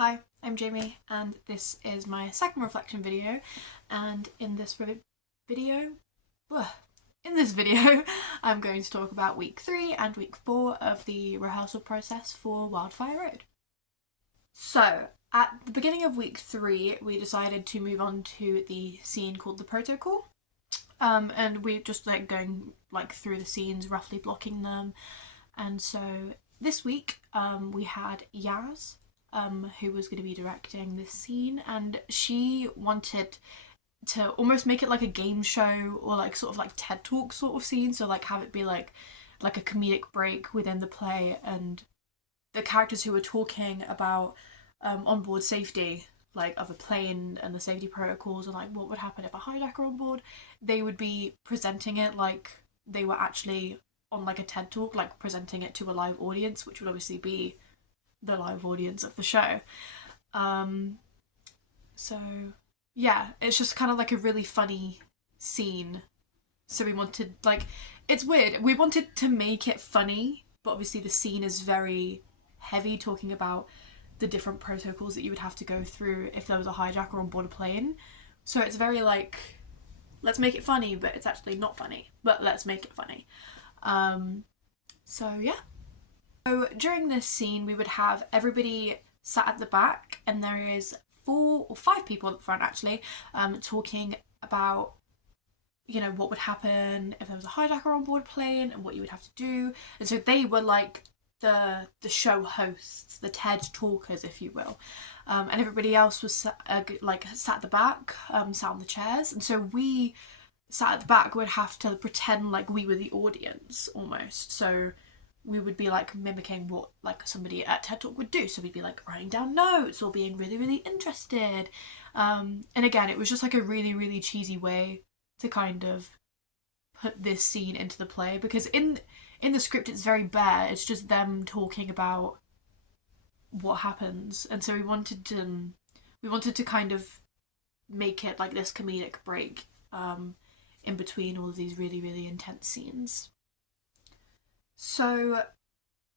Hi, I'm Jamie and this is my second reflection video, and in this video I'm going to talk about week 3 and week 4 of the rehearsal process for Wildfire Road. So at the beginning of week 3 we decided to move on to the scene called the protocol, and we just going through the scenes, roughly blocking them. And so this week we had Yaz, who was going to be directing this scene, and she wanted to almost make it like a game show or sort of TED Talk sort of scene, so have it be like a comedic break within the play, and the characters who were talking about onboard safety, of a plane and the safety protocols, and what would happen if a hijacker on board, they would be presenting it like they were actually on a TED Talk, presenting it to a live audience, which would obviously be the live audience of the show. So yeah, it's just kind of a really funny scene. So we wanted, it's weird, we wanted to make it funny, but obviously the scene is very heavy, talking about the different protocols that you would have to go through if there was a hijacker on board a plane. So it's very let's make it funny, but it's actually not funny, but let's make it funny. So yeah. So during this scene we would have everybody sat at the back, and there is 4 or 5 people at the front actually, talking about, what would happen if there was a hijacker on board a plane and what you would have to do. And so they were the show hosts, the TED talkers, if you will, and everybody else was sat at the back, sat on the chairs, and so we sat at the back would have to pretend like we were the audience almost. So we would be mimicking what somebody at TED Talk would do. So we'd be writing down notes or being really, really interested. And again, it was just a really, really cheesy way to kind of put this scene into the play, because in the script it's very bare. It's just them talking about what happens, and so we wanted to kind of make it this comedic break in between all of these really, really intense scenes. So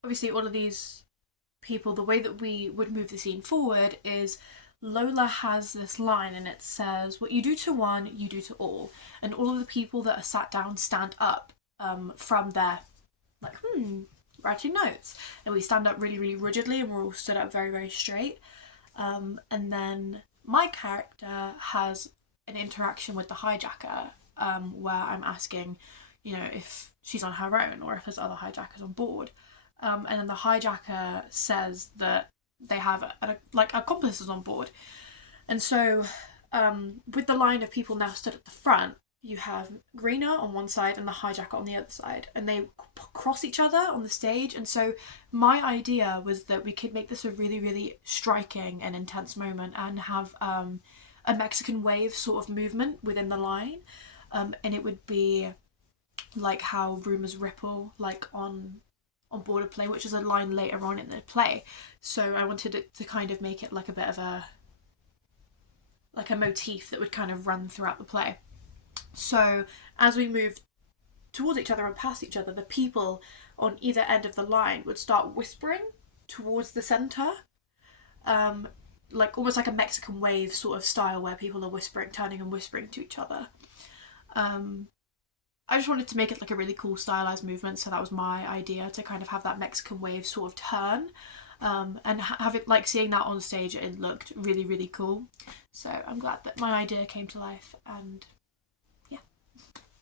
obviously all of these people, the way that we would move the scene forward is Lola has this line, and it says, "What you do to one, you do to all." And all of the people that are sat down stand up from their writing notes. And we stand up really, really rigidly, and we're all stood up very, very straight. And then my character has an interaction with the hijacker, where I'm asking, if she's on her own or if there's other hijackers on board. And then the hijacker says that they have accomplices on board. And so with the line of people now stood at the front, you have Greener on one side and the hijacker on the other side, and they cross each other on the stage. And so my idea was that we could make this a really, really striking and intense moment, and have a Mexican wave sort of movement within the line, and it would be how rumors ripple on board a plane, which is a line later on in the play. So I wanted it to kind of make it a bit of a motif that would kind of run throughout the play. So as we moved towards each other and past each other, the people on either end of the line would start whispering towards the centre, almost like a Mexican wave sort of style, where people are whispering, turning and whispering to each other. I just wanted to make it a really cool stylized movement, so that was my idea, to kind of have that Mexican wave sort of turn, and have it seeing that on stage, it looked really, really cool. So I'm glad that my idea came to life. And yeah.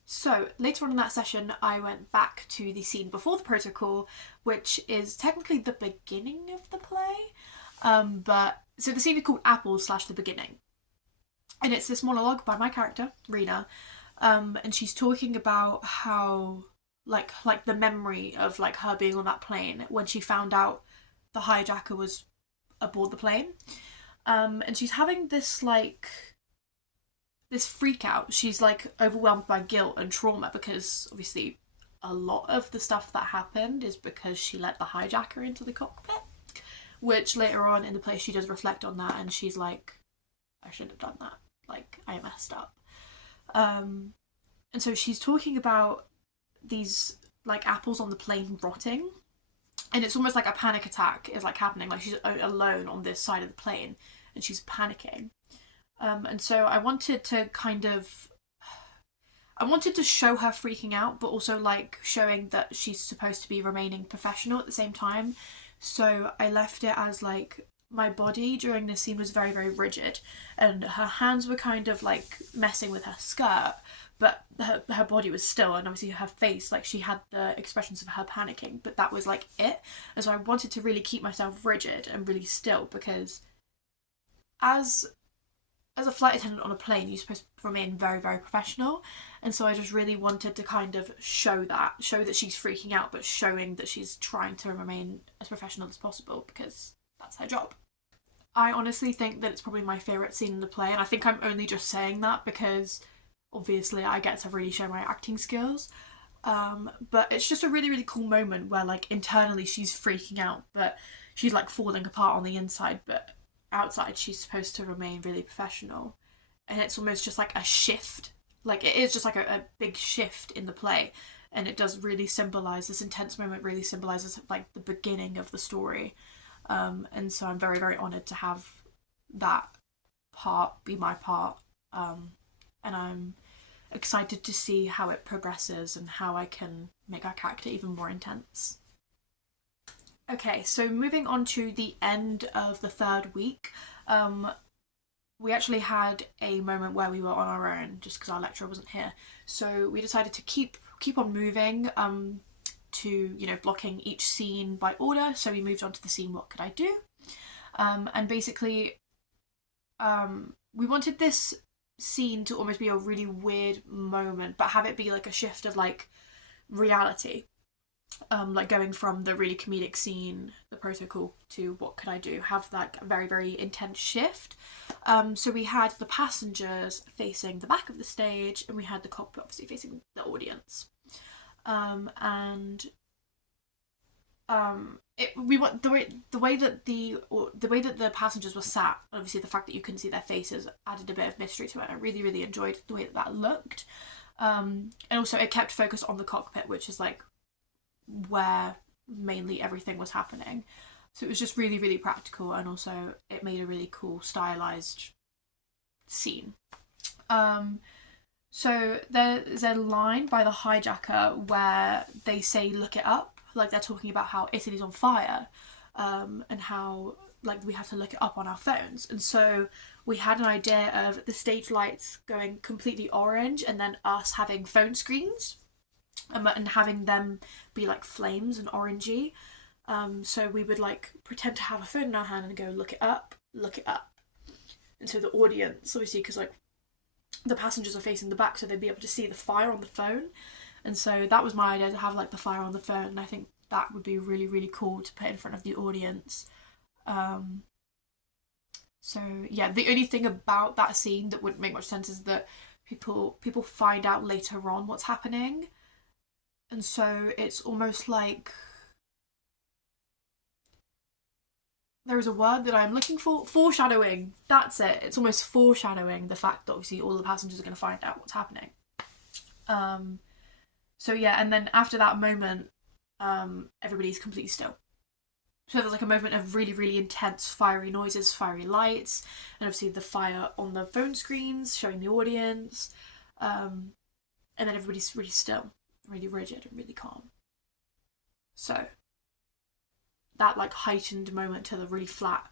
So later on in that session I went back to the scene before the protocol, which is technically the beginning of the play, but so the scene is called Apples / the beginning, and it's this monologue by my character Rena. And she's talking about how the memory of her being on that plane when she found out the hijacker was aboard the plane, and she's having this this freak out. She's overwhelmed by guilt and trauma, because obviously a lot of the stuff that happened is because she let the hijacker into the cockpit, which later on in the play she does reflect on that, and she's I shouldn't have done that, I messed up. And so she's talking about these apples on the plane rotting, and it's almost like a panic attack is like happening, like she's alone on this side of the plane and she's panicking. And so I wanted to show her freaking out, but also like showing that she's supposed to be remaining professional at the same time. So I left it as like my body during this scene was very, very rigid, and her hands were kind of like messing with her skirt, but her body was still, and obviously her face, like she had the expressions of her panicking, but that was like it. And so I wanted to really keep myself rigid and really still, because as a flight attendant on a plane, you're supposed to remain very, very professional. And so I just really wanted to kind of show that she's freaking out, but showing that she's trying to remain as professional as possible, because that's her job. I honestly think that it's probably my favourite scene in the play, and I think I'm only just saying that because obviously I get to really show my acting skills. But it's just a really, really cool moment where like internally she's freaking out, but she's like falling apart on the inside, but outside she's supposed to remain really professional. And it's almost just like a shift, like it is just like a big shift in the play, and it does really symbolize this intense moment, really symbolizes like the beginning of the story. And so I'm very, very honored to have that part be my part, and I'm excited to see how it progresses and how I can make our character even more intense. Okay, so moving on to the end of the third week, we actually had a moment where we were on our own just because our lecturer wasn't here. So we decided to keep on moving, to, you know, blocking each scene by order. So we moved on to the scene What Could I Do? And basically, we wanted this scene to almost be a really weird moment, but have it be like a shift of like reality. Like going from the really comedic scene, the protocol, to What Could I Do? Have like a very, very intense shift. So we had the passengers facing the back of the stage, and we had the cockpit obviously facing the audience. We want the way that the passengers were sat. Obviously, the fact that you couldn't see their faces added a bit of mystery to it. I really, really enjoyed the way that looked. And also, it kept focus on the cockpit, which is like where mainly everything was happening. So it was just really, really practical, and also it made a really cool stylized scene. So there's a line by the hijacker where they say "look it up," like they're talking about how Italy's on fire, and how like we have to look it up on our phones. And so we had an idea of the stage lights going completely orange, and then us having phone screens, and having them be like flames and orangey. So we would like pretend to have a phone in our hand and go look it up, look it up. And so the audience, obviously, because like the passengers are facing the back, so they'd be able to see the fire on the phone. And so that was my idea, to have like the fire on the phone, and I think that would be really, really cool to put in front of the audience. So yeah, the only thing about that scene that wouldn't make much sense is that people find out later on what's happening, and so it's almost like there is a word that I'm looking for. Foreshadowing. That's it. It's almost foreshadowing the fact that obviously all the passengers are going to find out what's happening. So yeah, and then after that moment, everybody's completely still. So there's like a moment of really, really intense fiery noises, fiery lights, and obviously the fire on the phone screens showing the audience. And then everybody's really still, really rigid and really calm. So that like heightened moment to the really flat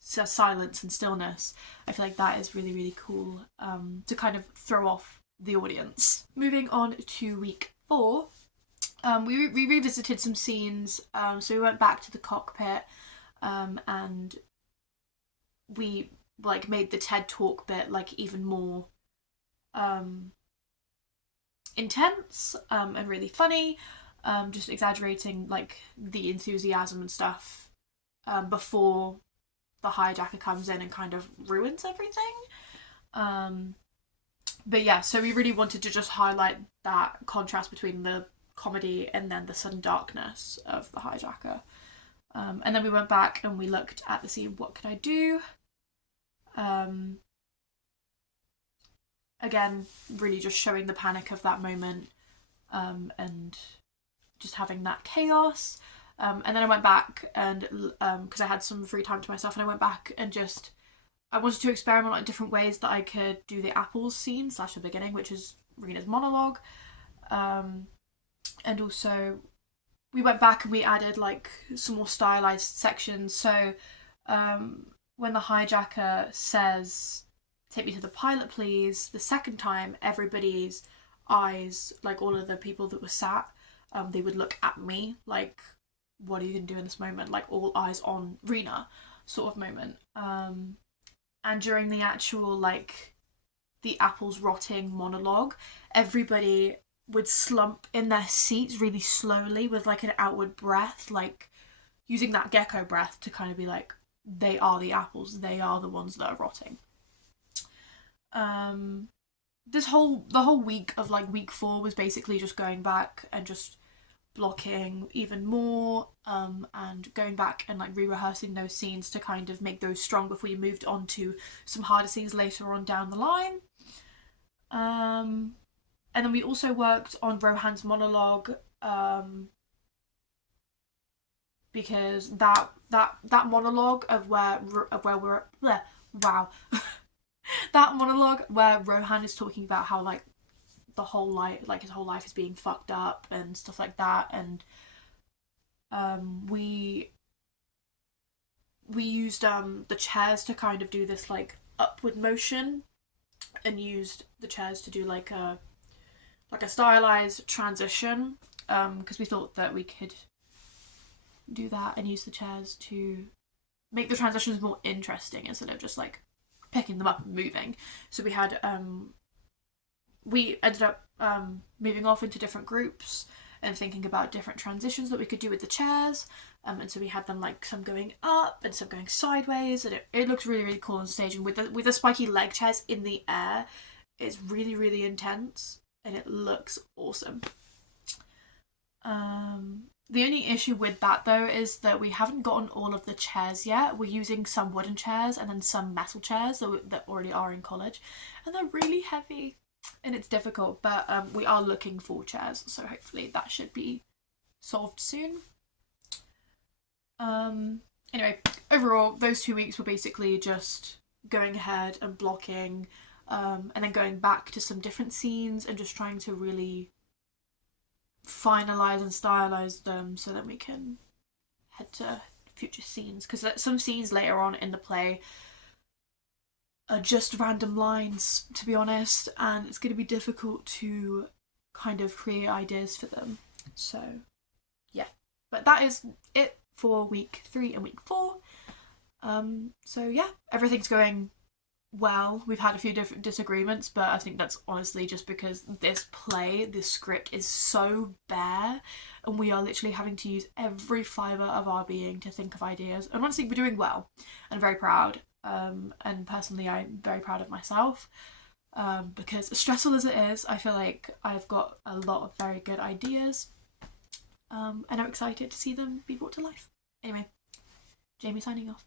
silence and stillness, I feel like that is really, really cool, to kind of throw off the audience. Moving on to week 4, we revisited some scenes. So we went back to the cockpit, and we like made the TED Talk bit like even more intense, and really funny. Just exaggerating like the enthusiasm and stuff, before the hijacker comes in and kind of ruins everything. But yeah, so we really wanted to just highlight that contrast between the comedy and then the sudden darkness of the hijacker. And then we went back and we looked at the scene What Could I Do? Again, really just showing the panic of that moment, and just having that chaos. And then I went back and because I had some free time to myself, and I went back and just I wanted to experiment on different ways that I could do the apples scene / the beginning, which is Rena's monologue. And also we went back and we added like some more stylized sections. So when the hijacker says, "Take me to the pilot, please," the second time, everybody's eyes, like all of the people that were sat, they would look at me like, what are you going to do in this moment? Like all eyes on Rena sort of moment. And during the actual, like, the apples rotting monologue, everybody would slump in their seats really slowly with like an outward breath, like using that gecko breath to kind of be like, they are the apples, they are the ones that are rotting. The whole week of like week 4 was basically just going back and just blocking even more, and going back and like re-rehearsing those scenes to kind of make those strong before you moved on to some harder scenes later on down the line. And then we also worked on Rohan's monologue, because that monologue of where we're bleh, wow that monologue where Rohan is talking about how like the whole life, like his whole life is being fucked up and stuff like that, and we used the chairs to kind of do this like upward motion, and used the chairs to do like a stylized transition, because we thought that we could do that and use the chairs to make the transitions more interesting instead of just like picking them up and moving. So we had we ended up moving off into different groups and thinking about different transitions that we could do with the chairs, and so we had them like some going up and some going sideways, and it looked really, really cool on stage. And with the spiky leg chairs in the air, it's really, really intense and it looks awesome. The only issue with that though is that we haven't gotten all of the chairs yet. We're using some wooden chairs and then some metal chairs that already are in college, and they're really heavy and it's difficult, but we are looking for chairs, so hopefully that should be solved soon. Anyway, overall those 2 weeks were basically just going ahead and blocking, and then going back to some different scenes and just trying to really finalize and stylize them so that we can head to future scenes, because some scenes later on in the play are just random lines, to be honest, and it's going to be difficult to kind of create ideas for them. So yeah, but that is it for week 3 and week 4. So yeah, everything's going well. We've had a few different disagreements, but I think that's honestly just because this script is so bare, and we are literally having to use every fibre of our being to think of ideas. And honestly, we're doing well, and I'm very proud. And personally, I'm very proud of myself, because as stressful as it is, I feel like I've got a lot of very good ideas, and I'm excited to see them be brought to life. Anyway, Jamie signing off.